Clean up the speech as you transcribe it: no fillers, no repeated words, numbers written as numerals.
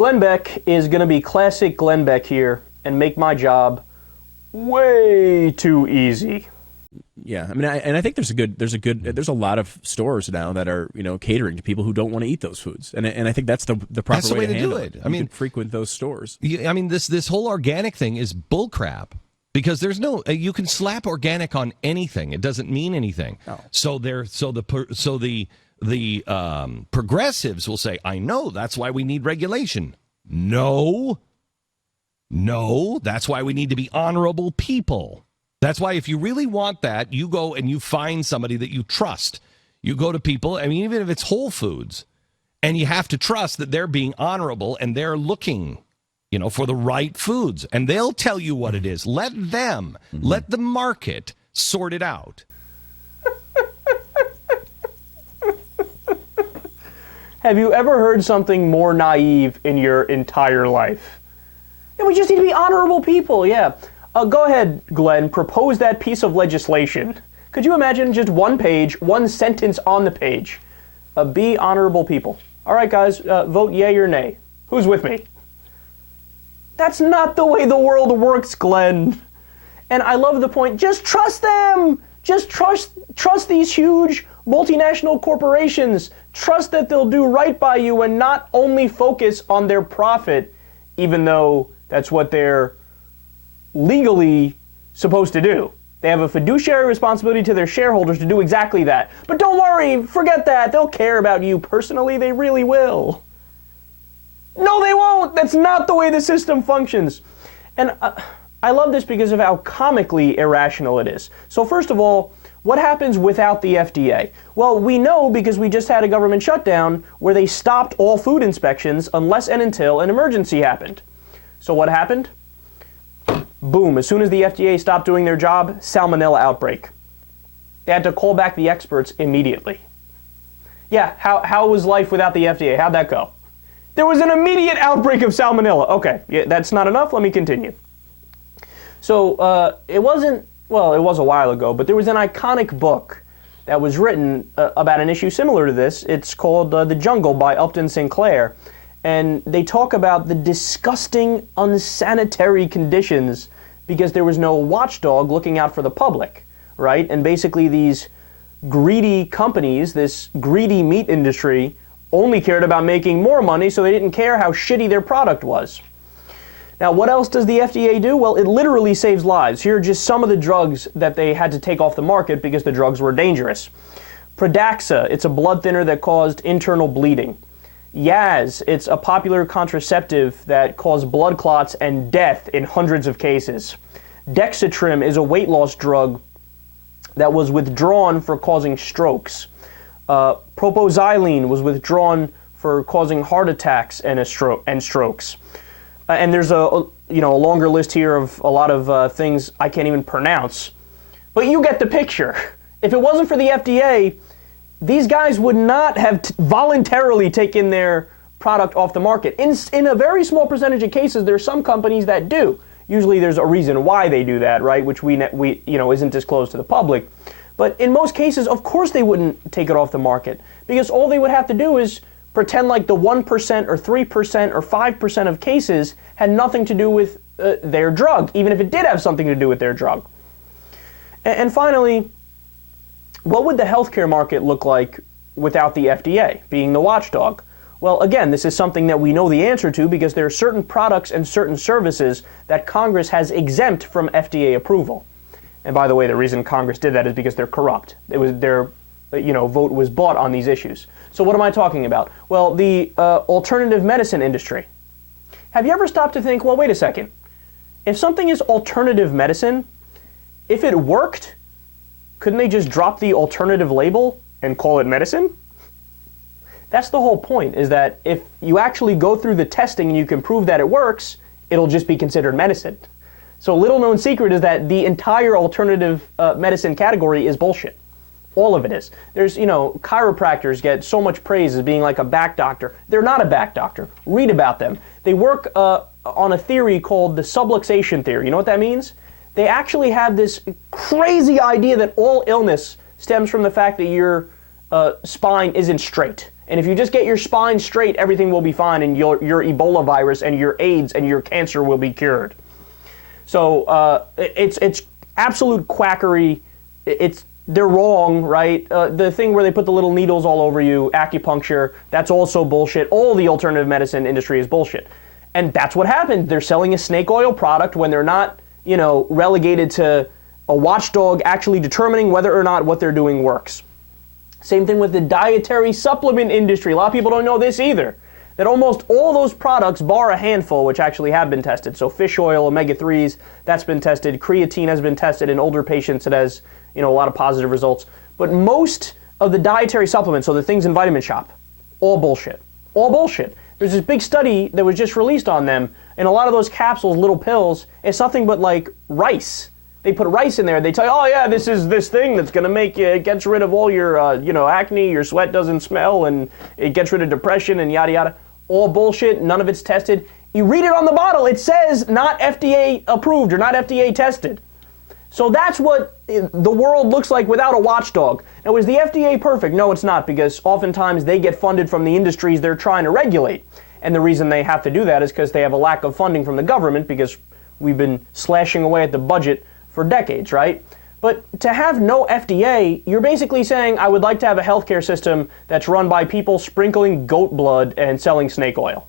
Glenn Beck is going to be classic Glenn Beck here and make my job way too easy. Yeah, I mean, I think there's a lot of stores now that are catering to people who don't want to eat those foods, and I think that's the proper way to handle it. I mean, frequent those stores. I mean, this whole organic thing is bullcrap because there's no you can slap organic on anything; it doesn't mean anything. Oh. So the progressives will say, "I know that's why we need regulation." No, that's why we need to be honorable people. That's why if you really want that, you go and you find somebody that you trust. You go to people, I mean, even if it's Whole Foods, and you have to trust that they're being honorable and they're looking, for the right foods. And they'll tell you what it is. Let them, let the market sort it out. Have you ever heard something more naive in your entire life? Yeah, we just need to be honorable people, yeah. Go ahead, Glenn, propose that piece of legislation. Could you imagine just one page, one sentence on the page? Be honorable people. All right, guys, vote yay or nay. Who's with me? That's not the way the world works, Glenn. And I love the point, just trust them! Just trust these huge multinational corporations. Trust that they'll do right by you and not only focus on their profit, even though that's what they're legally supposed to do. They have a fiduciary responsibility to their shareholders to do exactly that. But don't worry, forget that. They'll care about you personally. They really will. No, they won't. That's not the way the system functions. And I love this because of how comically irrational it is. So first of all, what happens without the FDA? Well, we know because we just had a government shutdown where they stopped all food inspections unless and until an emergency happened. So what happened? Boom, as soon as the FDA stopped doing their job, salmonella outbreak. They had to call back the experts immediately. Yeah, how was life without the FDA? How'd that go? There was an immediate outbreak of salmonella. Okay, yeah, that's not enough, let me continue. So it was a while ago, but there was an iconic book that was written about an issue similar to this. It's called The Jungle by Upton Sinclair. And they talk about the disgusting, unsanitary conditions because there was no watchdog looking out for the public, right? And basically these greedy companies, this greedy meat industry, only cared about making more money, so they didn't care how shitty their product was. Now, what else does the FDA do? Well, it literally saves lives. Here are just some of the drugs that they had to take off the market because the drugs were dangerous. Pradaxa, it's a blood thinner that caused internal bleeding. Yaz, it's a popular contraceptive that caused blood clots and death in hundreds of cases. Dexatrim is a weight loss drug that was withdrawn for causing strokes. Propoxylene was withdrawn for causing heart attacks and strokes. And there's a longer list here of a lot of things I can't even pronounce. But you get the picture. If it wasn't for the FDA, these guys would not have voluntarily taken their product off the market. In a very small percentage of cases, there are some companies that do. Usually there's a reason why they do that, right, which we isn't disclosed to the public. But in most cases, of course they wouldn't take it off the market because all they would have to do is pretend like the 1% or 3% or 5% of cases had nothing to do with their drug, even if it did have something to do with their drug. And finally, what would the healthcare market look like without the FDA being the watchdog? Well, again, this is something that we know the answer to because there are certain products and certain services that Congress has exempt from FDA approval. And by the way, the reason Congress did that is because they're corrupt. It was their vote was bought on these issues. So what am I talking about? Well, the alternative medicine industry. Have you ever stopped to think, well, wait a second. If something is alternative medicine, if it worked, couldn't they just drop the alternative label and call it medicine? That's the whole point, is that if you actually go through the testing and you can prove that it works, it'll just be considered medicine. So little known secret is that the entire alternative medicine category is bullshit. All of it is. There's, chiropractors get so much praise as being like a back doctor. They're not a back doctor. Read about them. They work on a theory called the subluxation theory. You know what that means? They actually have this crazy idea that all illness stems from the fact that your spine isn't straight. And if you just get your spine straight, everything will be fine, and your Ebola virus and your AIDS and your cancer will be cured. So it's absolute quackery. They're wrong, right? The thing where they put the little needles all over you, acupuncture, that's also bullshit. All the alternative medicine industry is bullshit. And that's what happened. They're selling a snake oil product when they're not, relegated to a watchdog actually determining whether or not what they're doing works. Same thing with the dietary supplement industry. A lot of people don't know this either. That almost all those products, bar a handful, which actually have been tested. So fish oil, omega-3s, that's been tested. Creatine has been tested in older patients. It has, a lot of positive results. But most of the dietary supplements, so the things in Vitamin Shop, all bullshit. All bullshit. There's this big study that was just released on them, and a lot of those capsules, little pills, it's nothing but like rice. They put rice in there. They tell you, oh yeah, this is this thing that's going to make you, it gets rid of all your, acne, your sweat doesn't smell, and it gets rid of depression and yada yada. All bullshit. None of it's tested. You read it on the bottle. It says not FDA approved or not FDA tested. So that's what the world looks like without a watchdog. Now, is the FDA perfect? No, it's not, because oftentimes they get funded from the industries they're trying to regulate. And the reason they have to do that is because they have a lack of funding from the government, because we've been slashing away at the budget for decades, right? But to have no FDA, you're basically saying, I would like to have a healthcare system that's run by people sprinkling goat blood and selling snake oil.